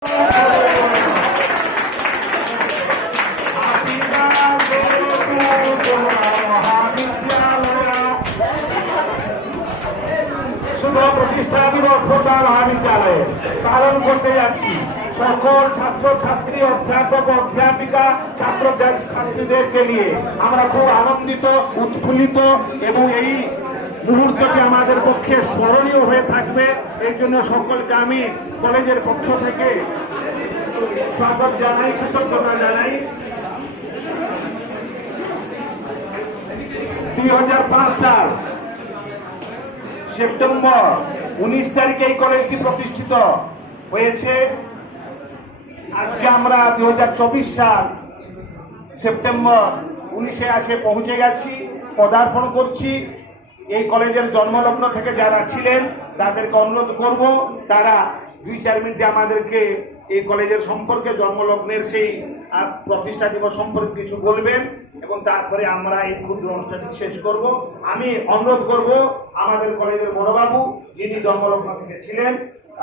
প্রতিষ্ঠা দিবস প্রধান মহাবিদ্যালয়ে পালন করতে যাচ্ছি। সকল ছাত্র ছাত্রী, অধ্যাপক অধ্যাপিকা, ছাত্র ছাত্রীদেরকে নিয়ে আমরা খুব আনন্দিত, উৎফুল্লিত এবং এই মুহূর্তটি আমাদের পক্ষে স্মরণীয় হয়ে থাকবে। এই জন্য সকলকে আমি কলেজের পক্ষ থেকে স্বাগত জানাই, কৃতজ্ঞতা জানাই। 2005 সাল সেপ্টেম্বর 19 তারিখে এই কলেজটি প্রতিষ্ঠিত হয়েছে। আজকে আমরা 2024 সাল সেপ্টেম্বর 19-এ আসে পৌঁছে গেছি, পদার্পণ করছি। এই কলেজের জন্মলগ্ন থেকে যারা ছিলেন তাদেরকে অনুরোধ করব তারা 2-4 মিনিটে আমাদেরকে এই কলেজের সম্পর্কে, জন্মলগ্নের সেই প্রতিষ্ঠা দিবস সম্পর্কে কিছু বলবেন এবং তারপরে আমরা এই ক্ষুদ্র অনুষ্ঠানটি শেষ করব। আমি অনুরোধ করব আমাদের কলেজের বড়বাবু যিনি জন্মলগ্ন থেকে ছিলেন